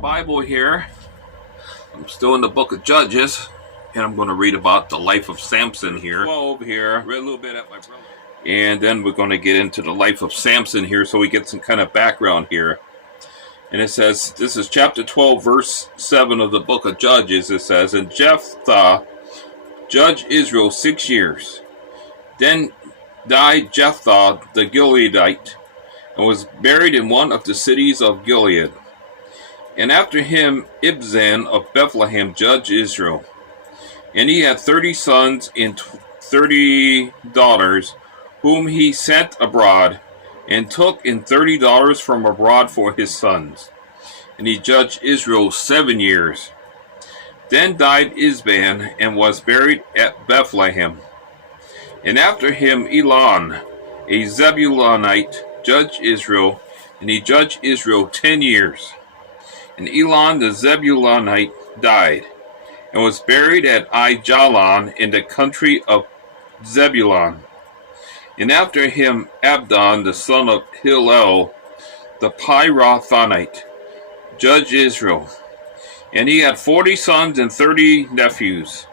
my Bible here. I'm still in the book of Judges, and I'm going to read about the life of Samson here. 12 here. Read a little bit at my brother. And then we're going to get into the life of Samson here so we get some kind of background here. And it says, this is chapter 12, verse 7 of the book of Judges. It says, And Jephthah judged Israel 6 years. Then died Jephthah the Gileadite, and was buried in one of the cities of Gilead. And after him Ibzan of Bethlehem judged Israel. And he had 30 sons and 30 daughters, whom he sent abroad, and took in 30 daughters from abroad for his sons. And he judged Israel 7 years. Then died Ibzan, and was buried at Bethlehem. And after him Elon, a Zebulonite, judged Israel, and he judged Israel 10 years. And Elon the Zebulonite died, and was buried at Aijalon in the country of Zebulun. And after him Abdon the son of Hillel the Pirathonite judged Israel. And he had 40 sons and 30 nephews.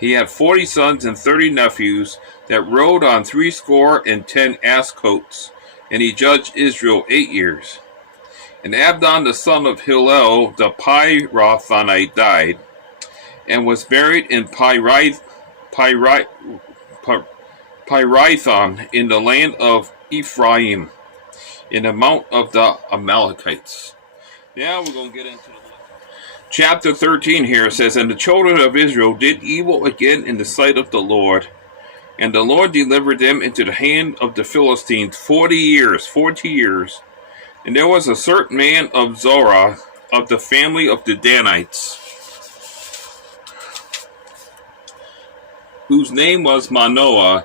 He had 40 sons and 30 nephews that rode on 70 ass coats. And he judged Israel 8 years. And Abdon the son of Hillel the Pirathonite died, and was buried in Pirathon in the land of Ephraim, in the mount of the Amalekites. Now we're going to get into the chapter 13 here. It says, And the children of Israel did evil again in the sight of the Lord, and the Lord delivered them into the hand of the Philistines 40 years. And there was a certain man of Zorah, of the family of the Danites, whose name was Manoah,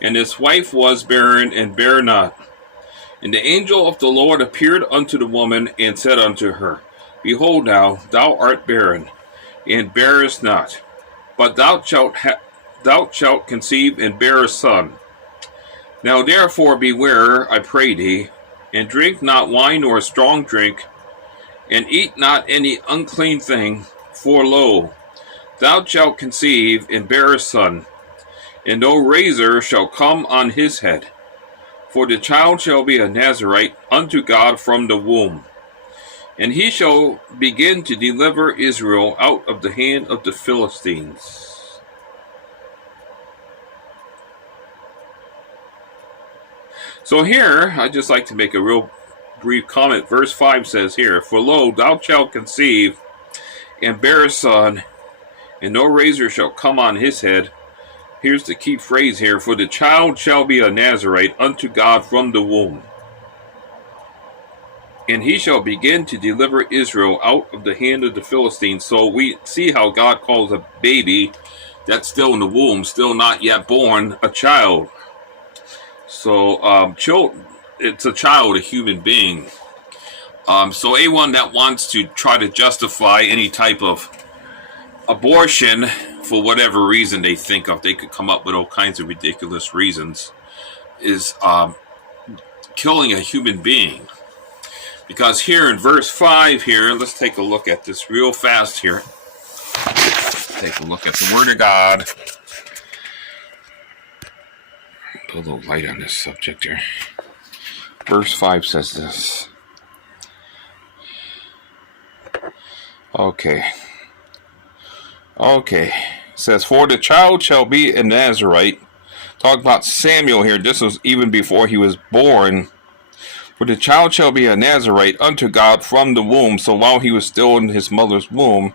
and his wife was barren and bare not. And the angel of the Lord appeared unto the woman, and said unto her, Behold now, thou art barren, and bearest not, but thou shalt conceive and bear a son. Now therefore beware, I pray thee, and drink not wine nor strong drink, and eat not any unclean thing, for lo, thou shalt conceive and bear a son, and no razor shall come on his head. For the child shall be a Nazarite unto God from the womb. And he shall begin to deliver Israel out of the hand of the Philistines. So here, I'd just like to make a real brief comment. Verse 5 says here, For lo, thou shalt conceive and bear a son, and no razor shall come on his head. Here's the key phrase here. For the child shall be a Nazarite unto God from the womb. And he shall begin to deliver Israel out of the hand of the Philistines. So we see how God calls a baby that's still in the womb, still not yet born, a child. So it's a child, a human being. So anyone that wants to try to justify any type of abortion for whatever reason they think of, they could come up with all kinds of ridiculous reasons, is killing a human being. Because here in verse 5 here, let's take a look at this real fast here. Take a look at the Word of God. Put a little light on this subject here. Verse 5 says this. Okay. It says, For the child shall be a Nazarite. Talk about Samuel here. This was even before he was born. For the child shall be a Nazarite unto God from the womb. So while he was still in his mother's womb,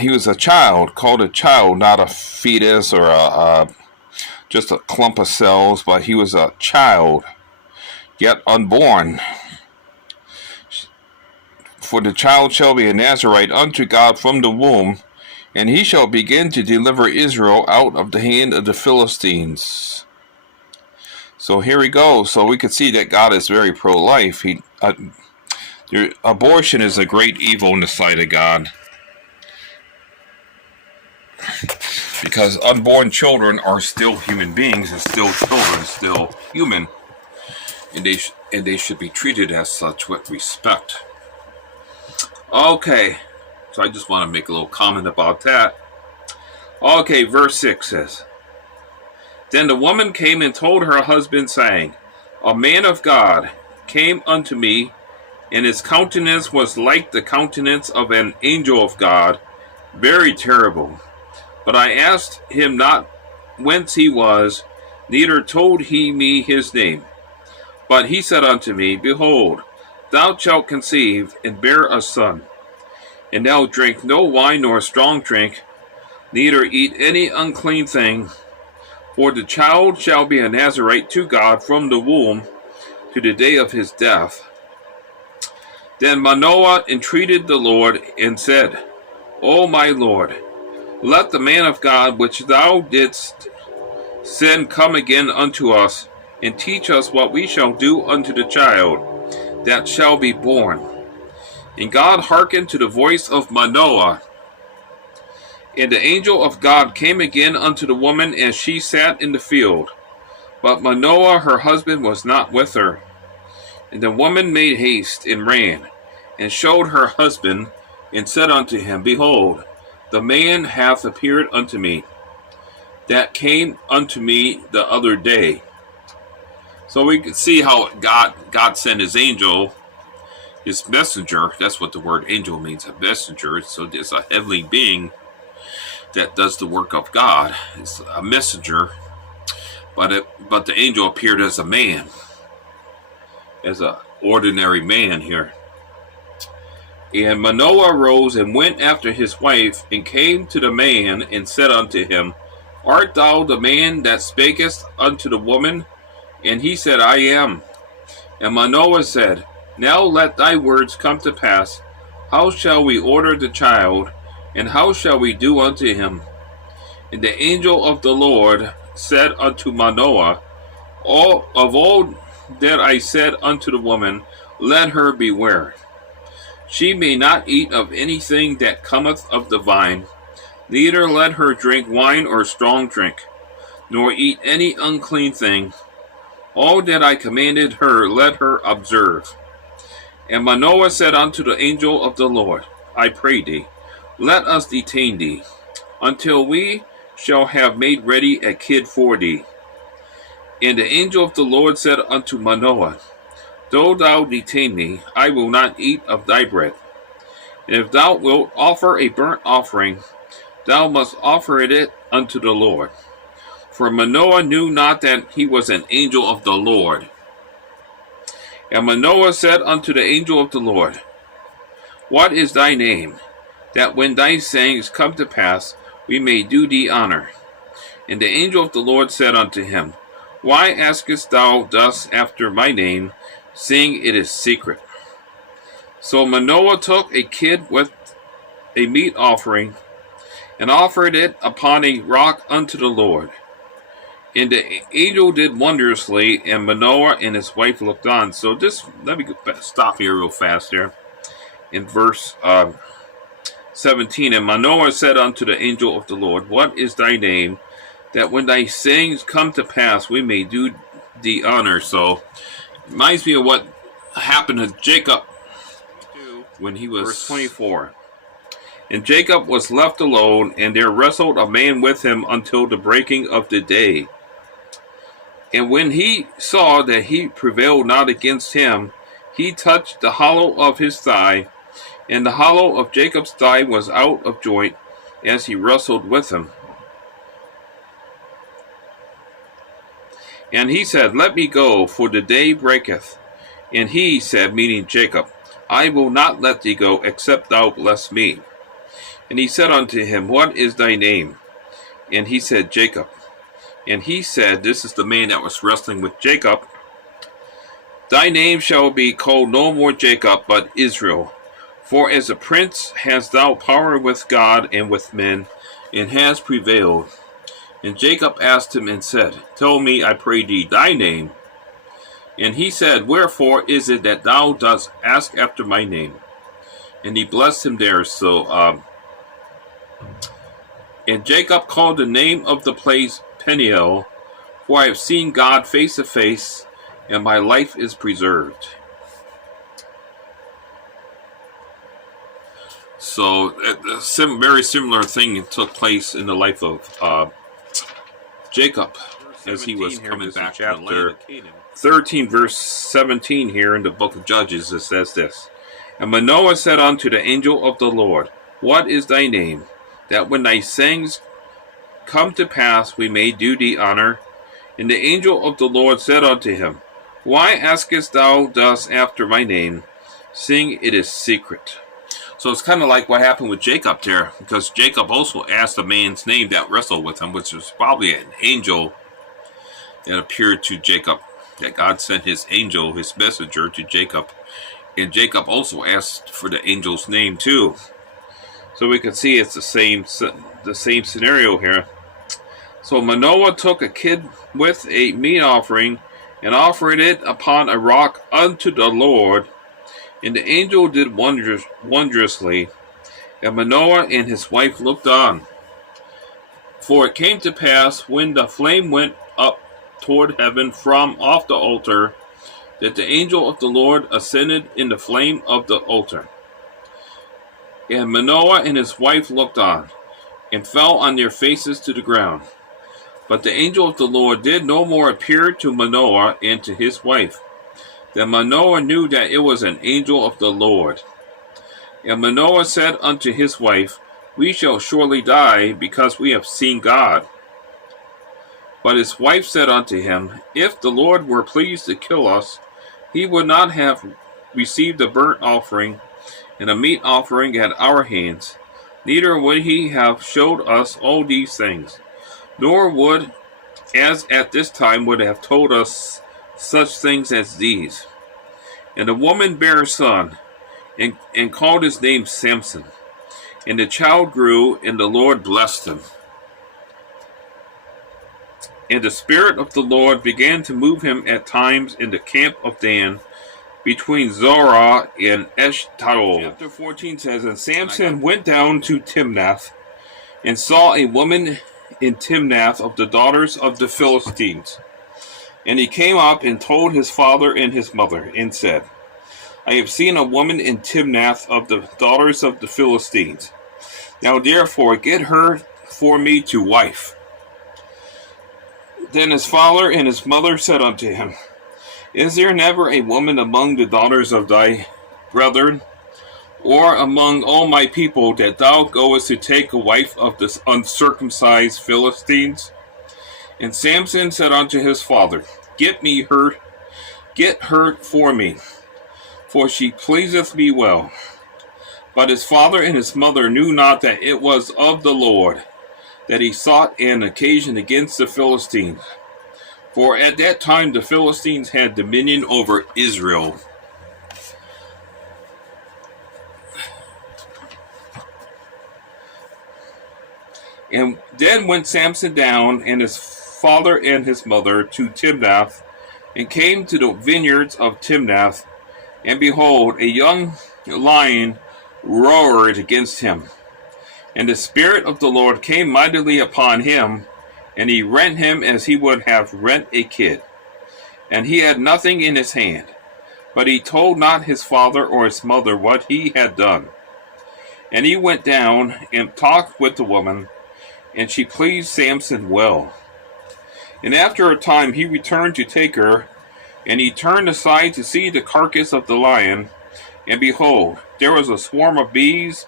he was a child, called a child, not a fetus or just a clump of cells, but he was a child, yet unborn. For the child shall be a Nazarite unto God from the womb, and he shall begin to deliver Israel out of the hand of the Philistines. So here we go. So we can see that God is very pro-life. Abortion is a great evil in the sight of God, because unborn children are still human beings, and still children, still human, and they should be treated as such with respect. Okay, so I just want to make a little comment about that. Okay, verse 6 says, Then the woman came and told her husband, saying, A man of God came unto me, and his countenance was like the countenance of an angel of God, very terrible. But I asked him not whence he was, neither told he me his name. But he said unto me, Behold, thou shalt conceive, and bear a son. And thou drink no wine nor strong drink, neither eat any unclean thing, for the child shall be a Nazarite to God from the womb to the day of his death. Then Manoah entreated the Lord, and said, O my Lord, let the man of God which thou didst send come again unto us, and teach us what we shall do unto the child that shall be born. And God hearkened to the voice of Manoah. And the angel of God came again unto the woman as she sat in the field. But Manoah her husband was not with her. And the woman made haste and ran, and showed her husband, and said unto him, Behold, the man hath appeared unto me, that came unto me the other day. So we can see how God sent his angel, his messenger. That's what the word angel means, a messenger. So there's a heavenly being that does the work of God. It's a messenger, but the angel appeared as a man, as an ordinary man here. And Manoah arose and went after his wife, and came to the man, and said unto him, Art thou the man that spakest unto the woman? And he said, I am. And Manoah said, Now let thy words come to pass. How shall we order the child, and how shall we do unto him? And the angel of the Lord said unto Manoah, all that I said unto the woman, let her beware. She may not eat of anything that cometh of the vine, neither let her drink wine or strong drink, nor eat any unclean thing. All that I commanded her, let her observe. And Manoah said unto the angel of the Lord, I pray thee, let us detain thee, until we shall have made ready a kid for thee. And the angel of the Lord said unto Manoah, Though thou detain me, I will not eat of thy bread. And if thou wilt offer a burnt offering, thou must offer it unto the Lord. For Manoah knew not that he was an angel of the Lord. And Manoah said unto the angel of the Lord, What is thy name, that when thy sayings come to pass, we may do thee honor? And the angel of the Lord said unto him, Why askest thou thus after my name, seeing it is secret? So Manoah took a kid with a meat offering, and offered it upon a rock unto the Lord. And the angel did wondrously, and Manoah and his wife looked on. So let me stop here real fast here. In verse 17, And Manoah said unto the angel of the Lord, What is thy name, that when thy sayings come to pass, we may do thee honor? So, it reminds me of what happened to Jacob when he was, verse 24. And Jacob was left alone, and there wrestled a man with him until the breaking of the day. And when he saw that he prevailed not against him, he touched the hollow of his thigh, and the hollow of Jacob's thigh was out of joint, as he wrestled with him. And he said, Let me go, for the day breaketh. And he said, meaning Jacob, I will not let thee go, except thou bless me. And he said unto him, What is thy name? And he said, Jacob. And he said, this is the man that was wrestling with Jacob, Thy name shall be called no more Jacob, but Israel. For as a prince hast thou power with God and with men, and hast prevailed. And Jacob asked him and said, Tell me, I pray thee, thy name. And he said, Wherefore is it that thou dost ask after my name? And he blessed him there. So, and Jacob called the name of the place Peniel, for I have seen God face to face, and my life is preserved. So a very similar thing took place in the life of Jacob as he was coming back to chapter 13, verse 17 here in the book of Judges. It says this: And Manoah said unto the angel of the Lord, What is thy name? That when thy sayings come to pass, we may do thee honor. And the angel of the Lord said unto him, Why askest thou thus after my name, seeing it is secret? So it's kind of like what happened with Jacob there, because Jacob also asked a man's name that wrestled with him, which was probably an angel that appeared to Jacob, that God sent his angel, his messenger to Jacob. And Jacob also asked for the angel's name too. So we can see it's the same scenario here. So Manoah took a kid with a meat offering and offered it upon a rock unto the Lord. And the angel did wondrously. And Manoah and his wife looked on. For it came to pass, when the flame went up toward heaven from off the altar, that the angel of the Lord ascended in the flame of the altar. And Manoah and his wife looked on, and fell on their faces to the ground. But the angel of the Lord did no more appear to Manoah and to his wife. Then Manoah knew that it was an angel of the Lord. And Manoah said unto his wife, We shall surely die, because we have seen God. But his wife said unto him, If the Lord were pleased to kill us, he would not have received a burnt offering and a meat offering at our hands, neither would he have showed us all these things, nor would, as at this time, would have told us such things as these. And the woman bare a son, and called his name Samson. And the child grew, and the Lord blessed him. And the Spirit of the Lord began to move him at times in the camp of Dan, between Zorah and Eshtaol. Chapter 14 says, And Samson went down to Timnath, and saw a woman in Timnath of the daughters of the Philistines. And he came up and told his father and his mother, and said, I have seen a woman in Timnath of the daughters of the Philistines. Now therefore get her for me to wife. Then his father and his mother said unto him, Is there never a woman among the daughters of thy brethren, or among all my people, that thou goest to take a wife of the uncircumcised Philistines? And Samson said unto his father, Get her for me, for she pleaseth me well. But his father and his mother knew not that it was of the Lord, that he sought an occasion against the Philistines. For at that time the Philistines had dominion over Israel. And then went Samson down, and his father and his mother, to Timnath, and came to the vineyards of Timnath. And behold, a young lion roared against him. And the Spirit of the Lord came mightily upon him, and he rent him as he would have rent a kid. And he had nothing in his hand, but he told not his father or his mother what he had done. And he went down and talked with the woman, and she pleased Samson well. And after a time he returned to take her, and he turned aside to see the carcass of the lion, and behold, there was a swarm of bees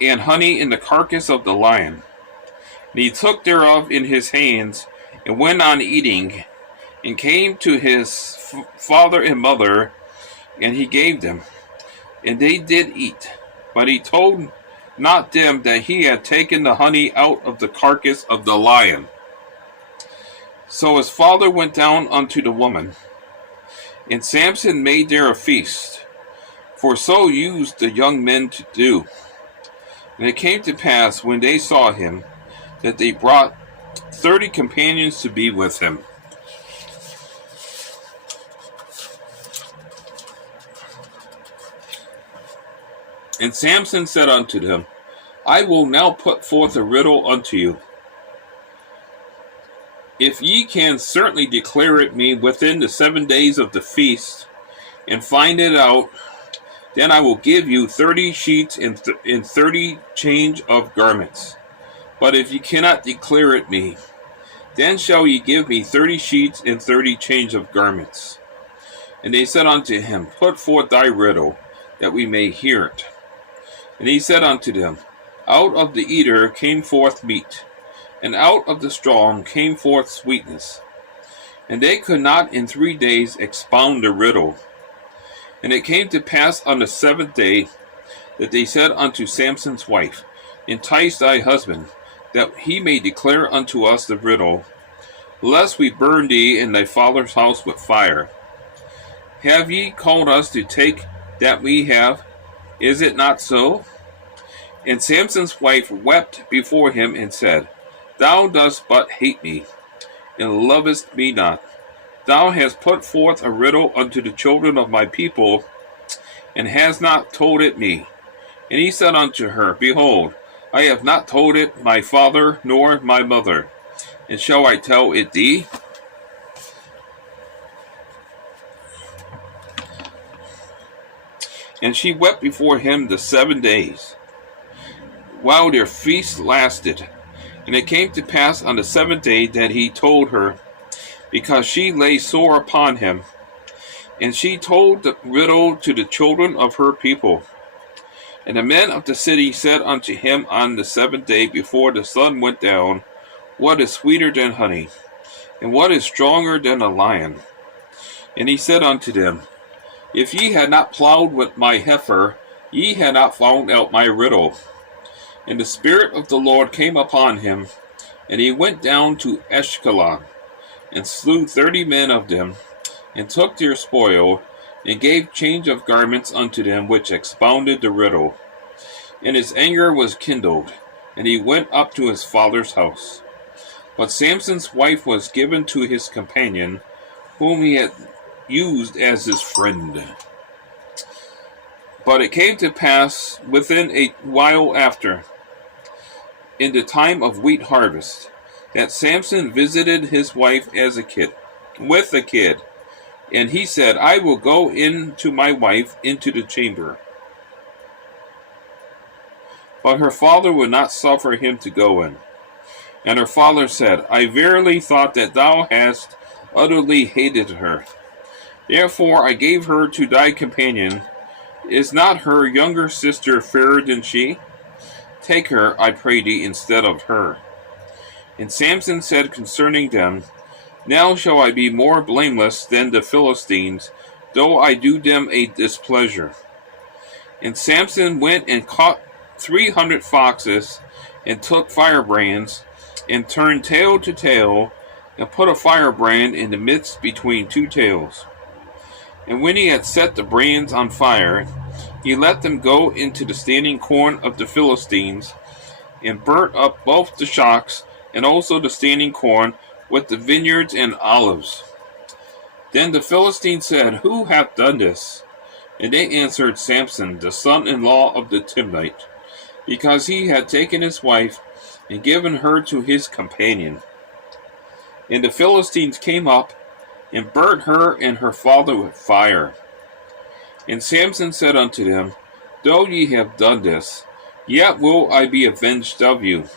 and honey in the carcass of the lion. And he took thereof in his hands, and went on eating, and came to his father and mother, and he gave them, and they did eat. But he told not them that he had taken the honey out of the carcass of the lion. So his father went down unto the woman, and Samson made there a feast, for so used the young men to do. And it came to pass, when they saw him, that they brought 30 companions to be with him. And Samson said unto them, I will now put forth a riddle unto you. If ye can certainly declare it me within the 7 days of the feast, and find it out, Then I will give you 30 sheets and 30 change of garments. But if you cannot declare it me, then shall ye give me 30 sheets and 30 change of garments. And they said unto him, Put forth thy riddle, that we may hear it. And he said unto them, Out of the eater came forth meat, and out of the strong came forth sweetness. And they could not in 3 days expound the riddle. And it came to pass on the 7th day, that they said unto Samson's wife, Entice thy husband, that he may declare unto us the riddle, lest we burn thee in thy father's house with fire. Have ye called us to take that we have? Is it not so? And Samson's wife wept before him and said, Thou dost but hate me, and lovest me not. Thou hast put forth a riddle unto the children of my people, and hast not told it me. And he said unto her, Behold, I have not told it my father nor my mother, and shall I tell it thee? And she wept before him the 7 days, while their feast lasted. And it came to pass on the 7th day that he told her, because she lay sore upon him. And she told the riddle to the children of her people. And the men of the city said unto him on the 7th day before the sun went down, What is sweeter than honey? And what is stronger than a lion? And he said unto them, If ye had not plowed with my heifer, ye had not found out my riddle. And the Spirit of the Lord came upon him, and he went down to Ashkelon, and slew 30 men of them, and took their spoil, and gave change of garments unto them which expounded the riddle. And his anger was kindled, and he went up to his father's house. But Samson's wife was given to his companion, whom he had used as his friend. But it came to pass within a while after, in the time of wheat harvest, that Samson visited his wife as a kid, with a kid. And he said, I will go in to my wife into the chamber. But her father would not suffer him to go in. And her father said, I verily thought that thou hast utterly hated her. Therefore I gave her to thy companion. Is not her younger sister fairer than she? Take her, I pray thee, instead of her. And Samson said concerning them, Now shall I be more blameless than the Philistines, though I do them a displeasure. And Samson went and caught 300 foxes, and took firebrands, and turned tail to tail, and put a firebrand in the midst between 2 tails. And when he had set the brands on fire, he let them go into the standing corn of the Philistines, and burnt up both the shocks, and also the standing corn, with the vineyards and olives. Then the Philistines said, Who hath done this? And they answered, Samson, the son-in-law of the Timnite, because he had taken his wife, and given her to his companion. And the Philistines came up, and burnt her and her father with fire. And Samson said unto them, Though ye have done this, yet will I be avenged of you,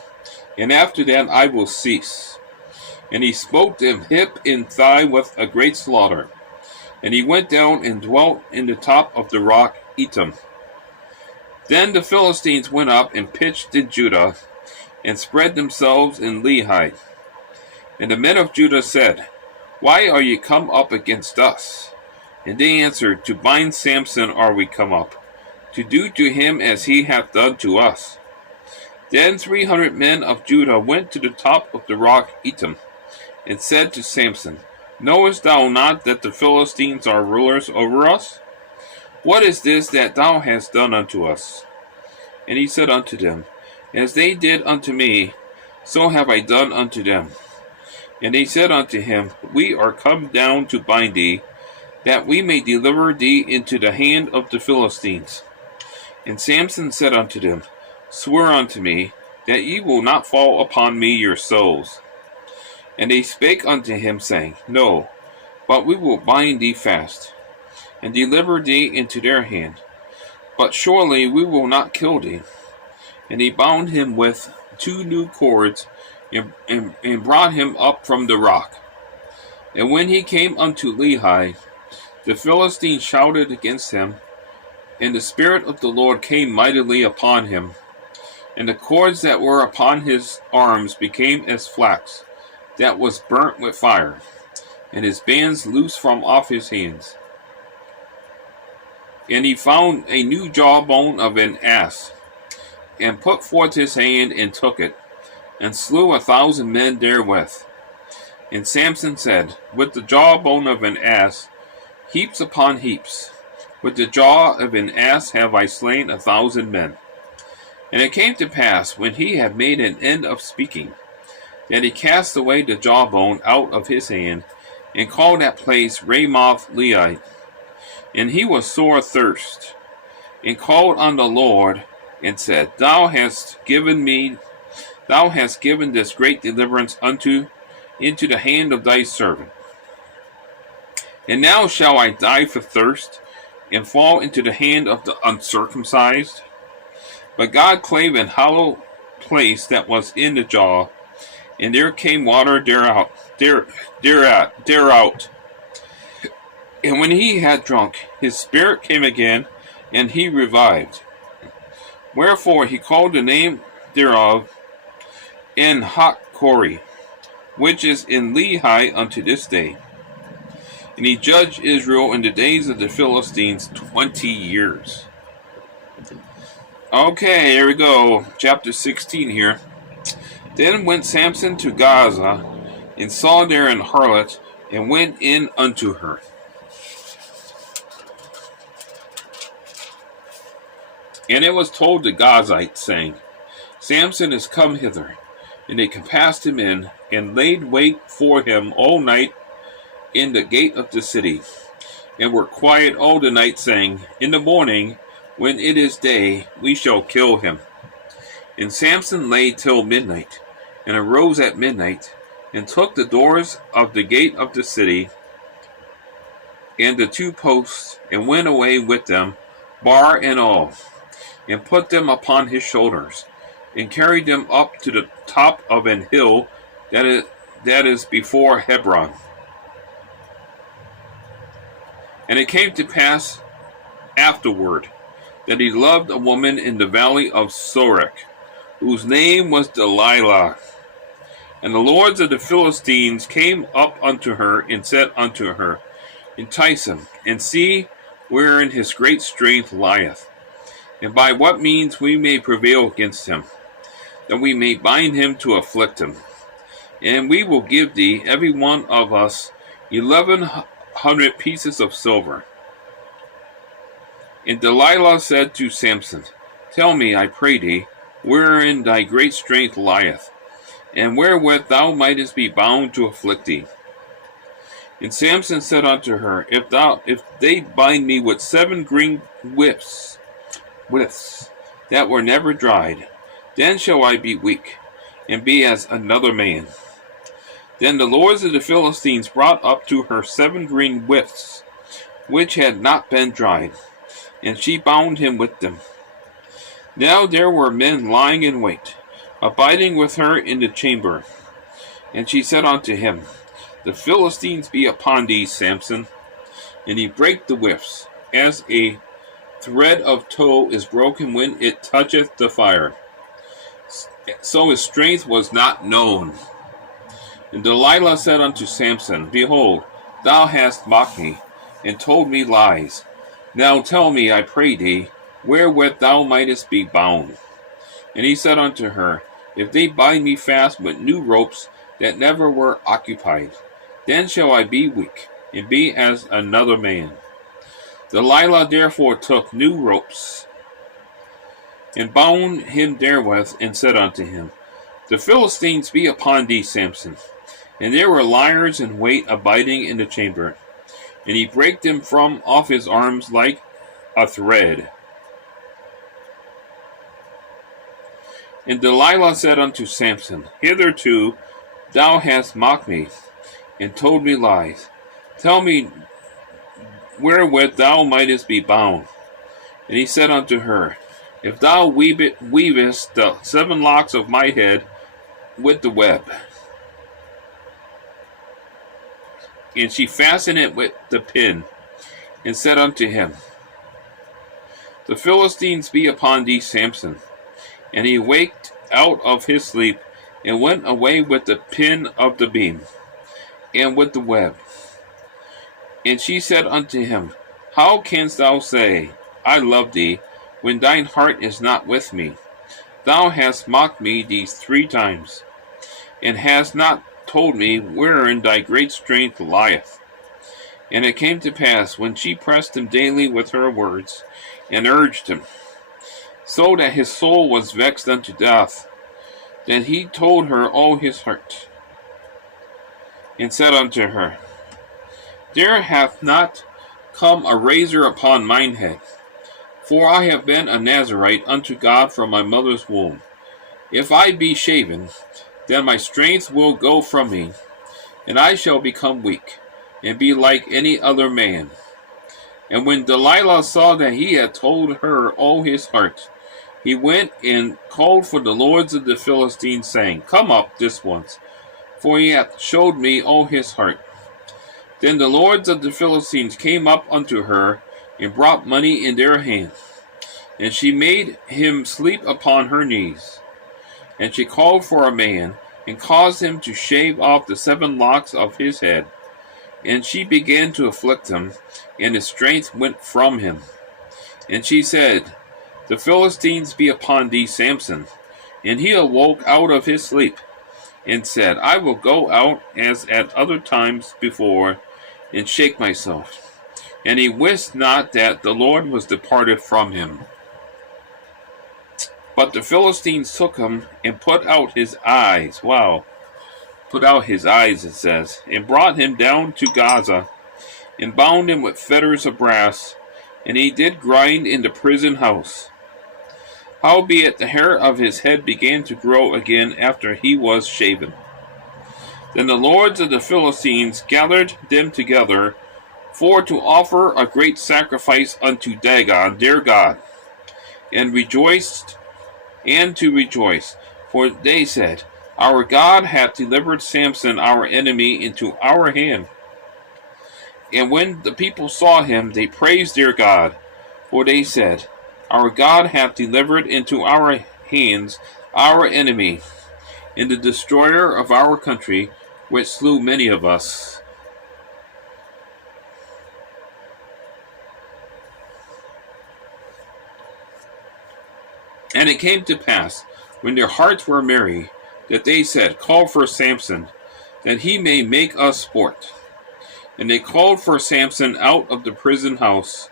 and after that I will cease. And he smote them hip and thigh with a great slaughter. And he went down and dwelt in the top of the rock Etam. Then the Philistines went up and pitched in Judah, and spread themselves in Lehi. And the men of Judah said, Why are ye come up against us? And they answered, To bind Samson are we come up, to do to him as he hath done to us. Then 300 men of Judah went to the top of the rock Etam, and said to Samson, Knowest thou not that the Philistines are rulers over us? What is this that thou hast done unto us? And he said unto them, As they did unto me, so have I done unto them. And they said unto him, We are come down to bind thee, that we may deliver thee into the hand of the Philistines. And Samson said unto them, Swear unto me, that ye will not fall upon me your souls. And they spake unto him, saying, No, but we will bind thee fast, and deliver thee into their hand. but surely we will not kill thee. And he bound him with 2 new cords, and brought him up from the rock. And when he came unto Lehi, the Philistines shouted against him, and the Spirit of the Lord came mightily upon him. And the cords that were upon his arms became as flax that was burnt with fire, and his bands loosed from off his hands. And he found a new jawbone of an ass, and put forth his hand and took it, and slew 1,000 men therewith. And Samson said, with the jawbone of an ass, heaps upon heaps, with the jaw of an ass have I slain 1,000 men. And it came to pass, when he had made an end of speaking, that he cast away the jawbone out of his hand, and called that place Ramoth Lehi. And he was sore athirst, and called on the Lord, and said, Thou hast given this great deliverance into the hand of thy servant. And now shall I die for thirst, and fall into the hand of the uncircumcised? But God clave an hollow place that was in the jaw, and there came water thereout. And when he had drunk, his spirit came again, and he revived. Wherefore he called the name thereof En-Hakkore, which is in Lehi unto this day. And he judged Israel in the days of the Philistines 20 years. Okay, here we go. Chapter 16 here. Then went Samson to Gaza, and saw there an harlot, and went in unto her. And it was told the Gazites, saying, Samson is come hither. And they compassed him in, and laid wait for him all night in the gate of the city, and were quiet all the night, saying, In the morning, when it is day, we shall kill him. And Samson lay till midnight, and arose at midnight, and took the doors of the gate of the city, and the 2 posts, and went away with them, bar and all, and put them upon his shoulders, and carried them up to the top of an hill that is before Hebron. And it came to pass afterward that he loved a woman in the valley of Sorek, whose name was Delilah. And the lords of the Philistines came up unto her, and said unto her, Entice him, and see wherein his great strength lieth, and by what means we may prevail against him, that we may bind him to afflict him. And we will give thee, every one of us, 1,100 pieces of silver. And Delilah said to Samson, Tell me, I pray thee, wherein thy great strength lieth, and wherewith thou mightest be bound to afflict thee. And Samson said unto her, If they bind me with 7 green withs that were never dried, then shall I be weak, and be as another man. Then the lords of the Philistines brought up to her 7 green withs, which had not been dried, and she bound him with them. Now there were men lying in wait, abiding with her in the chamber. And she said unto him, The Philistines be upon thee, Samson. And he brake the withs, as a thread of tow is broken when it toucheth the fire. So his strength was not known. And Delilah said unto Samson, Behold, thou hast mocked me, and told me lies. Now tell me, I pray thee, wherewith thou mightest be bound. And he said unto her, If they bind me fast with new ropes that never were occupied, then shall I be weak, and be as another man. Delilah therefore took new ropes, and bound him therewith, and said unto him, The Philistines be upon thee, Samson. And there were liars in wait abiding in the chamber. And he brake them from off his arms like a thread. And Delilah said unto Samson, Hitherto thou hast mocked me, and told me lies. Tell me wherewith thou mightest be bound. And he said unto her, If thou weavest the 7 locks of my head with the web. And she fastened it with the pin, and said unto him, The Philistines be upon thee, Samson. And he waked out of his sleep, and went away with the pin of the beam, and with the web. And she said unto him, How canst thou say, I love thee, when thine heart is not with me? Thou hast mocked me these 3 times, and hast not told me wherein thy great strength lieth. And it came to pass, when she pressed him daily with her words, and urged him, so that his soul was vexed unto death, that he told her all his heart, and said unto her, There hath not come a razor upon mine head, for I have been a Nazarite unto God from my mother's womb. If I be shaven, then my strength will go from me, and I shall become weak, and be like any other man. And when Delilah saw that he had told her all his heart, he went and called for the lords of the Philistines, saying, Come up this once, for he hath showed me all his heart. Then the lords of the Philistines came up unto her, and brought money in their hand. And she made him sleep upon her knees. And she called for a man, and caused him to shave off the 7 locks of his head. And she began to afflict him, and his strength went from him. And she said, The Philistines be upon thee, Samson. And he awoke out of his sleep, and said, I will go out as at other times before, and shake myself. And he wist not that the Lord was departed from him. But the Philistines took him, and put out his eyes. Wow. Put out his eyes, it says. And brought him down to Gaza, and bound him with fetters of brass. And he did grind in the prison house. Howbeit the hair of his head began to grow again after he was shaven. Then the lords of the Philistines gathered them together, for to offer a great sacrifice unto Dagon their god, and to rejoice, for they said, Our God hath delivered Samson our enemy into our hand. And when the people saw him, they praised their God, for they said, Our God hath delivered into our hands our enemy, and the destroyer of our country, which slew many of us. And it came to pass, when their hearts were merry, that they said, Call for Samson, that he may make us sport. And they called for Samson out of the prison house,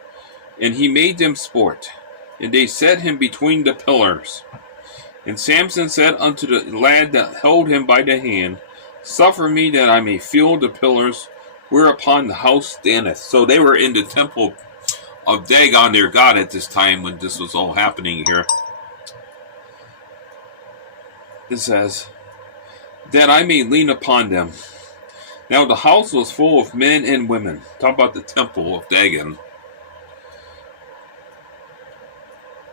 and he made them sport. And they set him between the pillars. And Samson said unto the lad that held him by the hand, Suffer me that I may feel the pillars whereupon the house standeth. So they were in the temple of Dagon, their god, at this time when this was all happening here. It says, That I may lean upon them. Now the house was full of men and women. Talk about the temple of Dagon.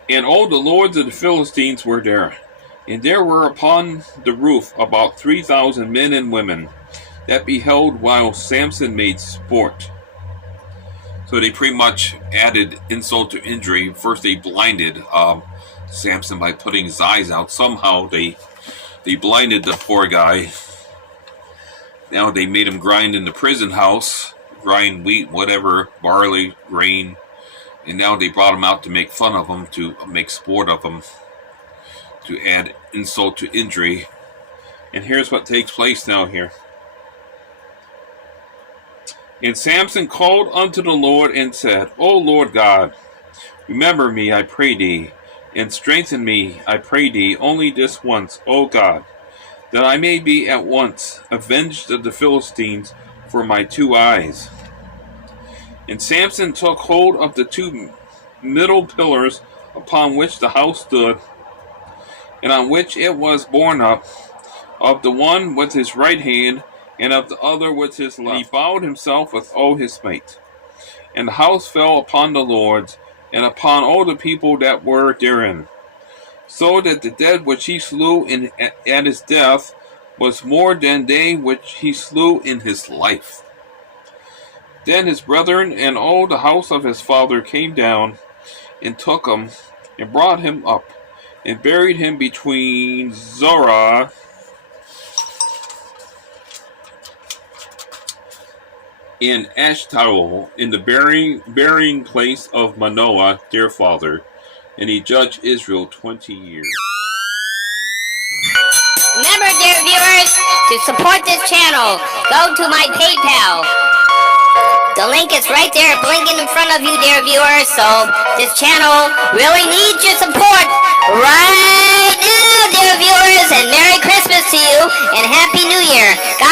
And all the lords of the Philistines were there. And there were upon the roof about 3,000 men and women that beheld while Samson made sport. So they pretty much added insult to injury. First they blinded Samson by putting his eyes out. Somehow they blinded the poor guy. Now they made him grind in the prison house, grind wheat, whatever, barley, grain. And now they brought him out to make fun of him, to make sport of him, to add insult to injury. And here's what takes place now here. And Samson called unto the Lord and said, O Lord God, remember me, I pray thee, and strengthen me, I pray thee, only this once, O God, that I may be at once avenged of the Philistines for my 2 eyes. And Samson took hold of the 2 middle pillars upon which the house stood, and on which it was borne up, of the one with his right hand, and of the other with his left. And he bowed himself with all his might. And the house fell upon the lords, and upon all the people that were therein, so that the dead which he slew at his death was more than they which he slew in his life. Then his brethren and all the house of his father came down, and took him, and brought him up, and buried him between Zorah and Ashtaol, in the burying place of Manoah their father, and he judged Israel 20 years. Remember, dear viewers, to support this channel, go to my PayPal. The link is right there blinking in front of you, dear viewers. So this channel really needs your support right now, dear viewers. And Merry Christmas to you and Happy New Year. God